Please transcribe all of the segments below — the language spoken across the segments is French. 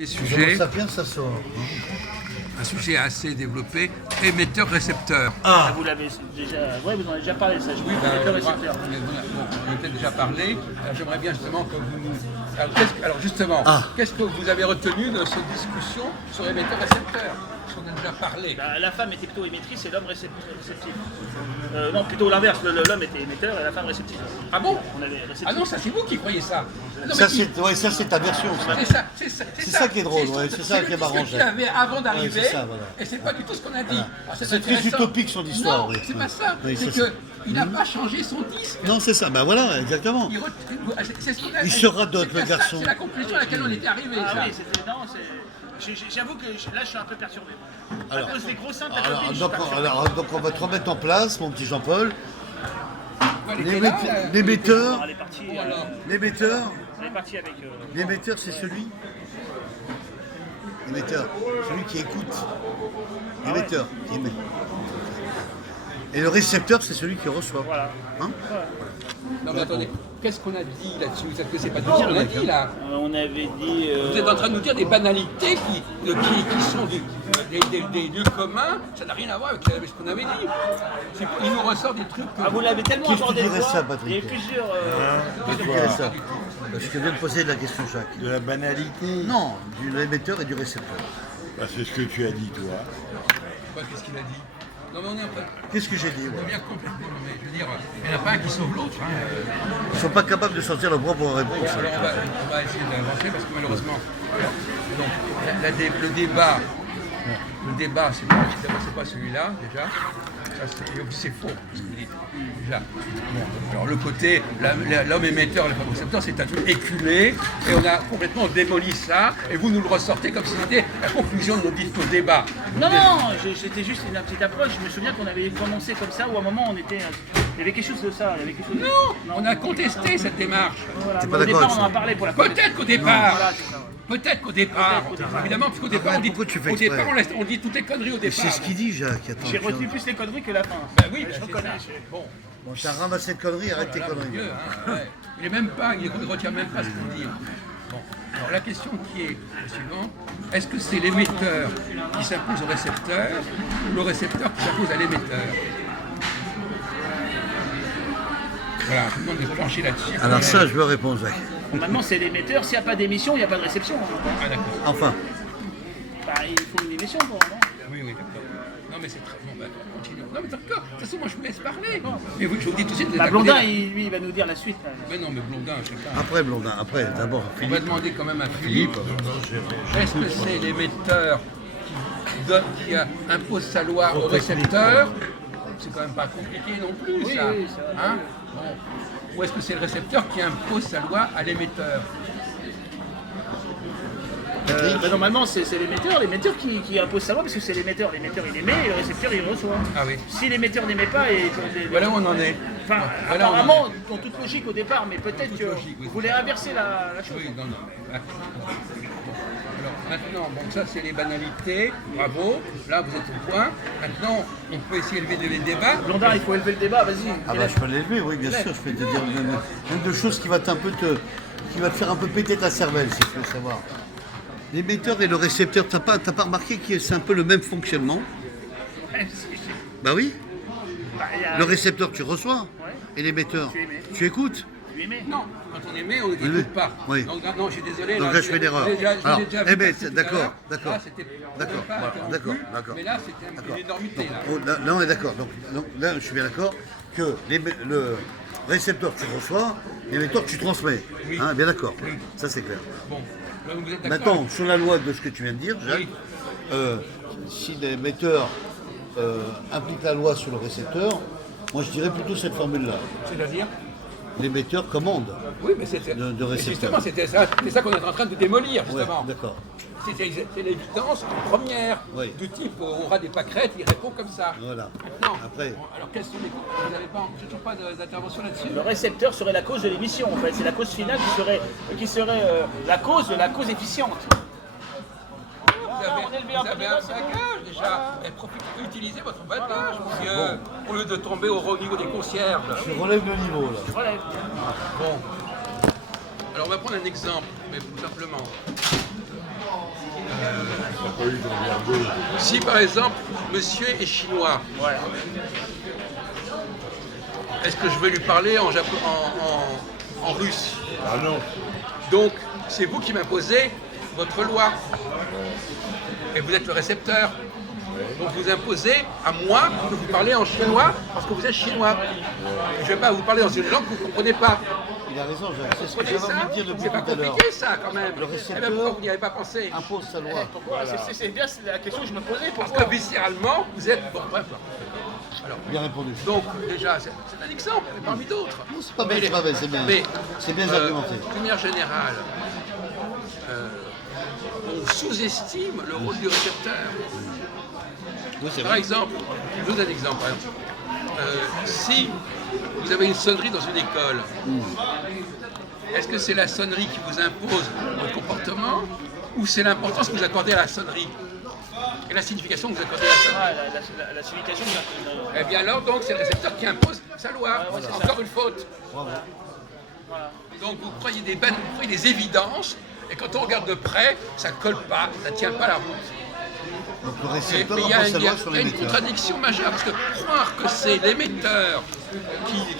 Les sujets, Sapiens, ça sort. un sujet assez développé, émetteur-récepteur. Ah, vous l'avez déjà. Oui, vous en avez déjà parlé, ça. Je récepteur. On a peut-être déjà parlé. Alors, j'aimerais bien justement que vous nous. Alors justement, qu'est-ce que vous avez retenu de cette discussion sur émetteur-récepteur? Parce qu'on a déjà parlé. La femme était plutôt émettrice et l'homme réceptif. Non, plutôt l'inverse. L'homme était émetteur et la femme réceptive. Ah bon? On avait réceptif. Ah non, ça c'est vous qui croyez ça. Non, Ça, mais c'est ta version. Ça. C'est ça qui est drôle, ouais, c'est ça qui est marrant, C'est ce qu'il y avait avant d'arriver, Ouais, c'est ça, voilà. et c'est pas du tout ce qu'on a dit. Alors, C'est très intéressant. utopique son histoire. Non, oui. c'est pas ça. Oui, c'est ça, qu'il n'a pas changé son disque. Non, c'est ça. Ben voilà, exactement. C'est ce qu'on a Il dit. se radote, C'est le ça, garçon. C'est la conclusion à laquelle on était arrivé. Ah ça. oui, c'était. Non, c'est. J'avoue que là, je suis un peu perturbé. Alors, à cause des gros seins de ta Alors, copine, je suis perturbé. donc on va te remettre en place, mon petit Jean-Paul. Elle était là, L'émetteur, Elle est partie. l'émetteur, Elle est partie avec. l'émetteur, c'est celui. L'émetteur, celui qui écoute. L'émetteur, qui émet. Et le récepteur, c'est celui qui reçoit. Voilà. Hein? Non mais attendez, qu'est-ce qu'on a dit là-dessus? Parce que c'est pas tout ce qu'on a dit là. On avait dit. Vous êtes en train de nous dire des banalités qui sont des lieux communs, ça n'a rien à voir avec ce qu'on avait dit. Il nous ressort des trucs que... Ah, vous l'avez tellement Qui te abordé. dirait quoi. ça, Patrick? Il y a eu plusieurs. Qu'est-ce que tu dirais ça? Parce que vient de poser la question, Jacques. De la banalité. Non, du l'émetteur et du récepteur. Bah, c'est ce que tu as dit, toi. Qu'est-ce qu'il a dit? Non mais on est en train... Qu'est-ce que j'ai dit? On Ouais. vient complètement, mais je veux dire, il n'y en a pas un qui sauve l'autre. Hein. Ils ne sont pas capables de sortir leur propre réponse. Alors on va essayer d'inventer parce que malheureusement, donc, le débat, c'est pas celui-là déjà. C'est faux, ce que vous dites, déjà. Bon, alors le côté, l'homme émetteur, le récepteur, c'est un truc éculé, et on a complètement démoli ça, et vous nous le ressortez comme si c'était la conclusion de nos débats. Non, c'était juste une petite approche. Je me souviens qu'on avait commencé comme ça, où à un moment on était. Il y avait quelque chose de ça. Il y avait quelque chose de... Non, on a contesté cette démarche. Voilà. T'es Mais pas au d'accord départ, avec on en a ça? parlé pour la Peut-être qu'au départ, Voilà, c'est ça, ouais. peut-être qu'au départ, évidemment, parce qu'au départ, on dit, pourquoi tu fais au départ exprès on dit toutes les conneries au départ. C'est ce qu'il dit, Jacques. Attends, J'ai retenu plus les conneries que la fin. Ben oui, je c'est reconnais. ça. Bon, Bon, t'as ramassé de conneries, arrête tes voilà, mon conneries. Dieu, hein, ouais. Il ne retient même pas ce qu'on dit. Bon, alors la question qui est la suivante, est-ce que c'est l'émetteur qui s'impose au récepteur ou le récepteur qui s'impose à l'émetteur? Voilà, tout le monde est penché là-dessus. Alors ça, je veux répondre, Jacques. Normalement, c'est l'émetteur. S'il n'y a pas d'émission, il n'y a pas de réception. Ah d'accord. Enfin, Bah, il faut une émission pour non? Oui, d'accord. Non mais c'est très bon, bah, continue. Non mais d'accord, de toute façon moi je vous laisse parler. Mais vous, je vous dis tout de suite, vous êtes Bah, à côté Blondin, là. lui, il va nous dire la suite. Là. Mais non, mais Blondin, chacun. après Blondin, après, d'abord On va Philippe. demander quand même à Philippe, est-ce que c'est l'émetteur qui impose sa loi au récepteur? C'est quand même pas compliqué non plus, Oui, ça. oui, ça va. Hein? Bon. Ou est-ce que c'est le récepteur qui impose sa loi à l'émetteur? Bah, normalement, c'est l'émetteur qui impose sa loi, parce que c'est l'émetteur. L'émetteur, il émet et le récepteur, il reçoit. Ah oui. Si l'émetteur n'émet pas, et Voilà où on en est. enfin, Voilà où on en apparemment, est. dans toute logique au départ, mais peut-être que logique, oui. vous voulez inverser la chose. Oui, non, non. Ah. Alors maintenant, bon, ça c'est les banalités, bravo, là vous êtes au point. Maintenant, on peut essayer d'élever le débat. Blondin, il faut élever le débat, vas-y. Ah bah je peux l'élever, oui, bien sûr, je peux te dire une de choses qui va qui va te faire un peu péter ta cervelle, si tu veux savoir. L'émetteur et le récepteur, t'as pas remarqué que c'est un peu le même fonctionnement? Bah oui, Bah, il y a- le récepteur tu reçois, Ouais. et l'émetteur Tu émets. tu écoutes. Tu émets. Non, quand on émet, on ne Oui, oui. l'écoute pas. Oui. Donc non, je suis désolé. Donc là, je fais l'erreur. Je l'ai Alors, déjà vu émettre, passer tout à d'accord, l'heure. d'accord. Là, c'était D'accord, pas voilà, interrompu, d'accord, d'accord. Mais là, c'était D'accord. une énormité. Là. Oh, là, on est d'accord. Donc là, je suis bien d'accord que le récepteur tu reçois, l'émetteur tu transmets. Oui. Hein, bien d'accord. Oui. Ça c'est clair. Bon, là, vous êtes d'accord. Maintenant, sur la loi de ce que tu viens de dire, Jacques, si l'émetteur implique la loi sur le récepteur, moi je dirais plutôt cette formule-là. C'est-à-dire L'émetteur commande. Oui, mais c'était. De mais récepteur. justement, c'est ça qu'on est en train de démolir, Ouais, justement. d'accord. C'est l'évidence première Oui. du type on aura des pâquerettes, il répond comme ça. Voilà. Maintenant, Après. bon, alors quelles sont les. Vous n'avez pas, j'ai toujours pas d'intervention là-dessus. Le récepteur serait la cause de l'émission, en fait. C'est la cause finale qui serait la cause efficiente. on est levé un Vous peu avez les un doigts, c'est bagage déjà. Utilisez votre bagage, monsieur. Au lieu de tomber au niveau des concierges. Je relève le niveau là. Voilà. Bon. Alors on va prendre un exemple, mais tout simplement. pas eu ton verre d'eau. Si par exemple, monsieur est chinois, Voilà. est-ce que je vais lui parler en russe? Ah non. Donc, c'est vous qui m'imposez votre loi. Et vous êtes le récepteur. Donc, vous imposez à moi de vous parler en chinois parce que vous êtes chinois. Je ne vais pas vous parler dans une langue que vous ne comprenez pas. Il a raison, Jacques. C'est ce Vous que comprenez j'avais ça? envie de dire depuis C'est pas tout à l'heure. compliqué ça quand même. Le Eh récepteur- bien, pourquoi vous n'y avez pas pensé? Impose sa loi. Pourquoi C'est bien la question que je me posais. Parce Pourquoi que viscéralement, vous êtes... Bon, bref. Alors, Bien répondu. donc, déjà, c'est un exemple, mais parmi d'autres. C'est pas bête, c'est pas bête, c'est bien. Mais, C'est bien argumenté. De manière générale, on sous-estime le rôle du récepteur. Oui, c'est Par vrai. exemple, je vous donne un exemple. Par exemple. Si vous avez une sonnerie dans une école, est-ce que c'est la sonnerie qui vous impose votre comportement ou c'est l'importance que vous accordez à la sonnerie et la signification que vous accordez à la sonnerie? Ah, la signification Eh bien alors, donc, c'est le récepteur qui impose sa loi. C'est encore une faute. Voilà. Donc vous croyez des évidences, et quand on regarde de près, ça colle pas, ça tient pas la route. Donc le Mais récepteur il y a, impose sa il y a- loi sur il y a une l'émetteur. contradiction majeure, parce que croire que c'est l'émetteur qui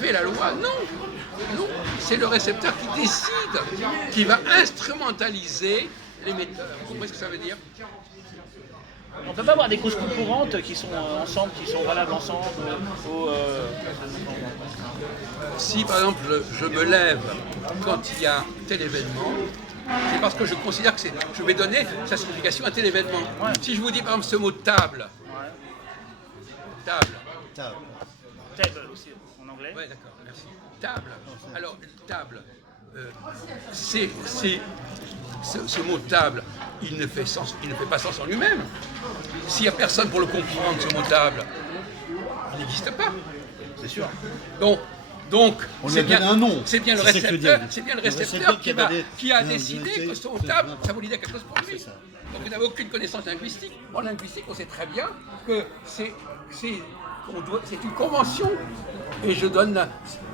fait la loi, non, c'est le récepteur qui décide, qui va instrumentaliser l'émetteur. Vous comprenez ce que ça veut dire? On ne peut pas avoir des causes concurrentes qui sont ensemble, qui sont valables ensemble. Si par exemple je me lève quand il y a tel événement, c'est parce que je considère que je vais donner sa signification à tel événement. Si je vous dis par exemple ce mot table, table, Table aussi en anglais. ouais d'accord, merci. Table, alors table, ce mot table, il ne fait pas sens en lui-même. S'il n'y a personne pour le comprendre, ce mot table, il n'existe pas. C'est sûr. Donc, On lui c'est a donné un nom. c'est bien le C'est ça que tu veux récepteur, dire. c'est bien le Le récepteur récepteur qui a donné- décidé que son table, ça voulait dire quelque chose pour lui. Donc vous n'avez aucune connaissance linguistique. En linguistique, on sait très bien que c'est une convention. Et je donne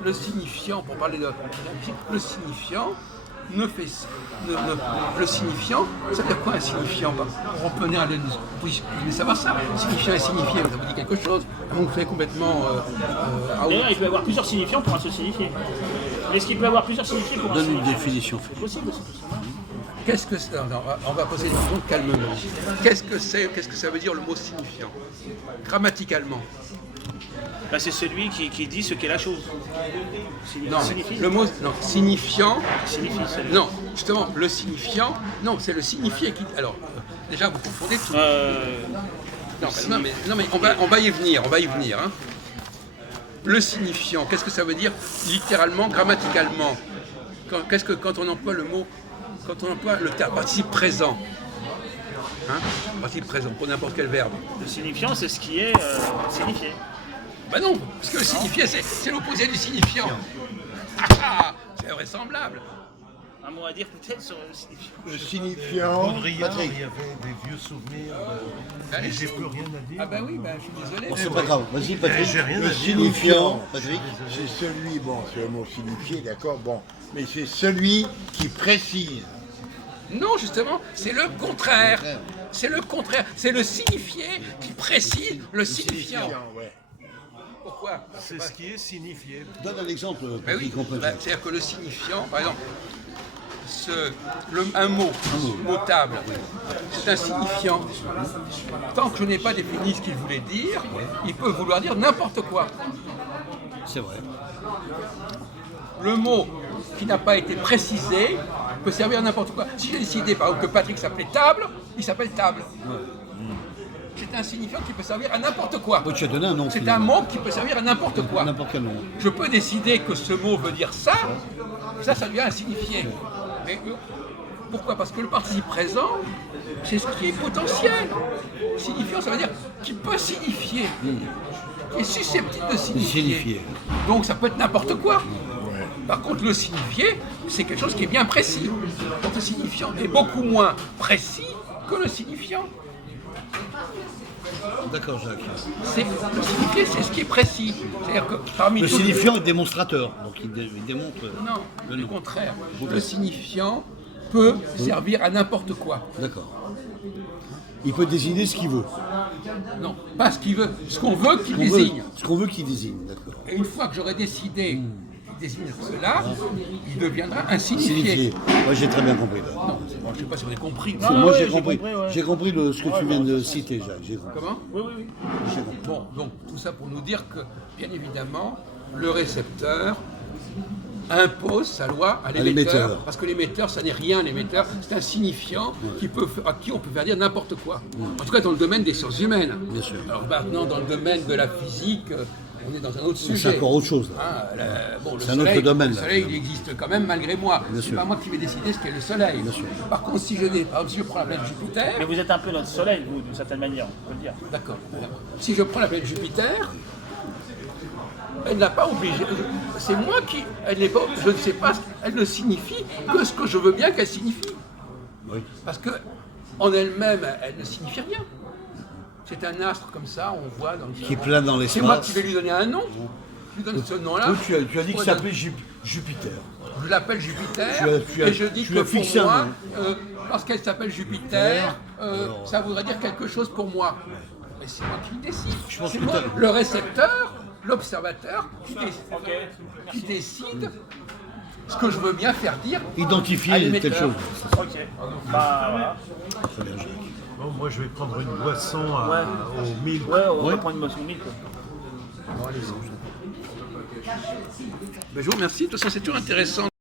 le signifiant, pour parler de linguistique, le signifiant le signifiant, ça veut dire quoi un signifiant? On peut venir à vous savoir ça. Signifiant et signifié, ça vous dit quelque chose? On fait complètement D'ailleurs, il peut y avoir plusieurs signifiants pour un seul signifié. Est-ce qu'il peut y avoir plusieurs signifiés pour un seul Donne une signifié? définition. C'est possible aussi. Qu'est-ce que c'est? Non, on va poser des questions calmement. Qu'est-ce que ça veut dire le mot signifiant? Grammaticalement. Bah, c'est celui qui dit ce qu'est la chose. Non, Signifie. le mot signifiant. Signifie, celui. Non, justement, le signifiant. Non, c'est le signifié qui. Alors, déjà, vous confondez tout. Non, mais on va y venir. Hein. Le signifiant, qu'est-ce que ça veut dire littéralement, grammaticalement? Quand on emploie le mot, quand on emploie le participe présent, hein, participe présent pour n'importe quel verbe. Le signifiant, c'est ce qui est signifié. Ben non, parce que le signifié, c'est l'opposé du signifiant. C'est invraisemblable. Un mot à dire peut-être sur le signifiant. Le signifiant. Patrick. Il y avait des vieux souvenirs, Allez, mais j'ai plus rien à dire. Ah ben oui, ben, je suis désolé. Bon, mais c'est bon. pas grave. Vas-y, Patrick. J'ai rien à Le dire. signifiant, Patrick. C'est celui, bon, c'est le mot signifié, d'accord, bon, mais c'est celui qui précise. Non, justement, c'est le contraire. C'est le contraire. C'est le signifié qui précise le signifiant. Ouais. Pourquoi? C'est ce qui est signifié. Donne un exemple, Ben oui, Patrick, on peut ben, c'est-à-dire que le signifiant, par exemple, un mot table, c'est un signifiant. Tant que je n'ai pas défini ce qu'il voulait dire, il peut vouloir dire n'importe quoi. C'est vrai. Le mot qui n'a pas été précisé peut servir à n'importe quoi. Si j'ai décidé, par exemple, que Patrick s'appelait table, il s'appelle table. C'est un signifiant qui peut servir à n'importe quoi. Oh, tu as donné un nom. C'est finalement. un mot qui peut servir à n'importe quoi. N'importe quel nom. Je peux décider que ce mot veut dire ça devient un signifié. Mais pourquoi? Parce que le participe présent, c'est ce qui est potentiel. Signifiant, ça veut dire qui peut signifier, qui est susceptible de signifier. Signifié. Donc ça peut être n'importe quoi. Par contre, le signifié, c'est quelque chose qui est bien précis. Donc le signifiant est beaucoup moins précis que le signifiant. D'accord, Jacques. Le signifié, c'est ce qui est précis. C'est-à-dire que parmi Le toutes- signifiant est démonstrateur, donc il démontre Non, le le nom. contraire. Le signifiant peut servir à n'importe quoi. D'accord. Il peut désigner ce qu'il veut. Non, pas ce qu'il veut, ce qu'on veut qu'il Ce qu'on veut- désigne. Ce qu'on veut qu'il désigne, d'accord. Et une fois que j'aurai décidé qu'il désigne cela, il deviendra insignifié. Signifié. Moi, j'ai très bien compris. Là. Non, bon, je ne sais pas si vous avez compris. Ah, Moi, ouais, j'ai j'ai compris. compris, ouais. J'ai compris ce que tu viens de citer, Jacques. J'ai compris. Comment? Oui, oui, oui. J'ai compris. Bon, donc tout ça pour nous dire que, bien évidemment, le récepteur impose sa loi à l'émetteur, l'émetteur. parce que l'émetteur, ça n'est rien, l'émetteur, c'est un signifiant à qui on peut faire dire n'importe quoi. En tout cas, dans le domaine des sciences humaines. Bien sûr. Alors maintenant, dans le domaine de la physique, on est dans un autre C'est sujet. encore autre chose. Là. Bon, le C'est un soleil, autre domaine, le là. soleil, il existe quand même malgré moi. Bien C'est sûr. pas moi qui vais décider ce qu'est le soleil. Bien sûr. Par contre, si je prends la planète Jupiter, Mais vous êtes un peu notre soleil, vous, d'une certaine manière, on peut le dire. d'accord. Si je prends la planète Jupiter, elle n'a pas obligé. C'est moi qui. Elle n'est pas. Je ne sais pas. Elle ne signifie que ce que je veux bien qu'elle signifie. Oui. Parce que en elle-même, elle ne signifie rien. C'est un astre comme ça, on voit dans le Qui plane dans C'est moi l'espace. qui vais lui donner un nom. Je lui donne ce nom-là. Toi, tu as dit que Moi, ça s'appelait Jupiter. Je l'appelle Jupiter Tu as- et je dis tu que as pour fixé un moi, nom. parce qu'elle s'appelle Jupiter, ça voudrait dire quelque chose pour moi. Mais c'est moi qui décide. pense C'est que moi, t'as- le récepteur, l'observateur, qui décide ce que je veux bien faire dire. à Identifier l'émetteur. telle chose. Ok. Bah voilà. Très bien, Jacques. Bon, moi, je vais prendre une boisson Ouais. au 1000. Ouais, on va prendre une motion 1000 quoi. Ben, je vous remercie. De toute façon, c'est toujours intéressant.